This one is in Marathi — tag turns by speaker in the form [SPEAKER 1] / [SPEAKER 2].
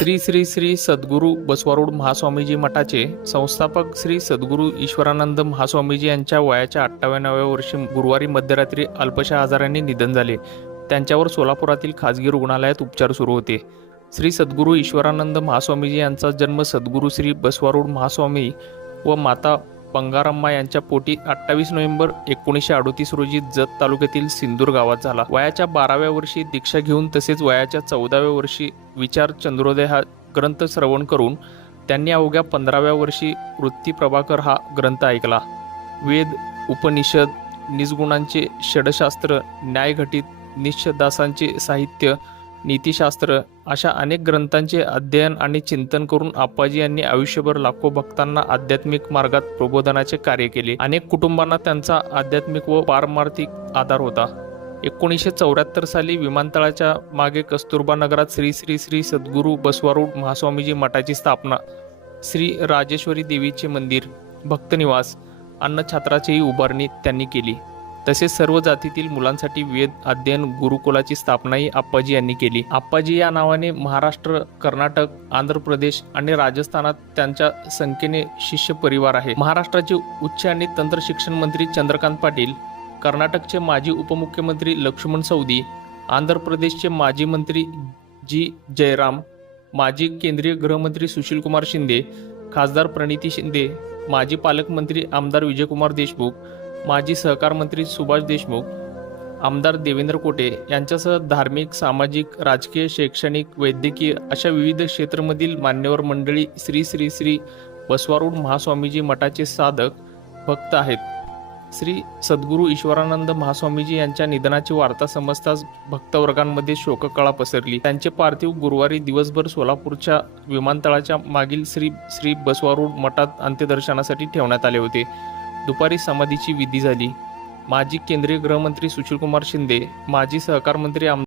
[SPEAKER 1] श्री श्री श्री सद्गुरू बसवारूढ महास्वामीजी मठाचे संस्थापक श्री सद्गुरू ईश्वरानंद महास्वामीजी यांच्या वयाच्या अठ्ठावन्नाव्या वर्षी गुरुवारी मध्यरात्री अल्पशा आजाराने निधन झाले. त्यांच्यावर सोलापुरातील खाजगी रुग्णालयात उपचार सुरू होते. श्री सद्गुरू ईश्वरानंद महास्वामीजी यांचा जन्म सद्गुरू श्री बसवारूढ महास्वामी व माता पंगारम्मा यांच्या पोटी अठ्ठावीस नोव्हेंबर एकोणीसशे अडोतीस रोजी जत तालुक्यातील सिंदूर गावात झाला. वयाच्या बाराव्या वर्षी दीक्षा घेऊन तसेच वयाच्या चौदाव्या वर्षी विचार चंद्रोदय हा ग्रंथ श्रवण करून त्यांनी अवघ्या पंधराव्या वर्षी वृत्ती प्रभाकर हा ग्रंथ ऐकला. वेद उपनिषद निजगुणांचे षडशास्त्र न्यायघटित निश्चदासांचे साहित्य नीतिशास्त्र अशा अनेक ग्रंथांचे अध्ययन आणि चिंतन करून आप्पाजी यांनी आयुष्यभर लाखो भक्तांना आध्यात्मिक मार्गात प्रबोधनाचे कार्य केले. अनेक कुटुंबांना त्यांचा आध्यात्मिक व पारमार्थिक आधार होता. एकोणीसशे चौऱ्याहत्तर साली विमानतळाच्या मागे कस्तुरबा नगरात श्री श्री श्री सद्गुरू बसवारूढ महास्वामीजी मठाची स्थापना श्री राजेश्वरी देवीचे मंदिर भक्तनिवास अन्नछात्राचीही उभारणी त्यांनी केली. तसेच सर्व जातीतील मुलांसाठी वेद अध्ययन गुरुकुलाची स्थापनाही आप्पाजी यांनी केली. आप्पाजी या नावाने महाराष्ट्र कर्नाटक आंध्र प्रदेश आणि राजस्थानात त्यांच्या संख्येने शिष्य परिवार आहे. महाराष्ट्राचे उच्च आणि तंत्र शिक्षण मंत्री चंद्रकांत पाटील कर्नाटकचे माजी उपमुख्यमंत्री लक्ष्मण सौदी आंध्र प्रदेशचे माजी मंत्री जी. जयराम माजी केंद्रीय गृहमंत्री सुशीलकुमार शिंदे खासदार प्रणिती शिंदे माजी पालकमंत्री आमदार विजयकुमार देशमुख माजी सहकार मंत्री सुभाष देशमुख आमदार देवेंद्र कोटे यांच्यासह धार्मिक सामाजिक राजकीय शैक्षणिक वैद्यकीय अशा विविध क्षेत्रामधील मान्यवर मंडळी श्री श्री श्री बसवारूढ महास्वामीजी मठाचे साधक भक्त आहेत. श्री सद्गुरू ईश्वरानंद महास्वामीजी यांच्या निधनाची वार्ता समजताच भक्तवर्गांमध्ये शोककळा पसरली. त्यांचे पार्थिव गुरुवारी दिवसभर सोलापूरच्या विमानतळाच्या मागील श्री श्री बसवारूढ मठात अंत्यदर्शनासाठी ठेवण्यात आले होते. दुपारी समाधीची विधी झाली. माजी केंद्रीय गृहमंत्री सुशीलकुमार शिंदे माजी सहकार मंत्री आम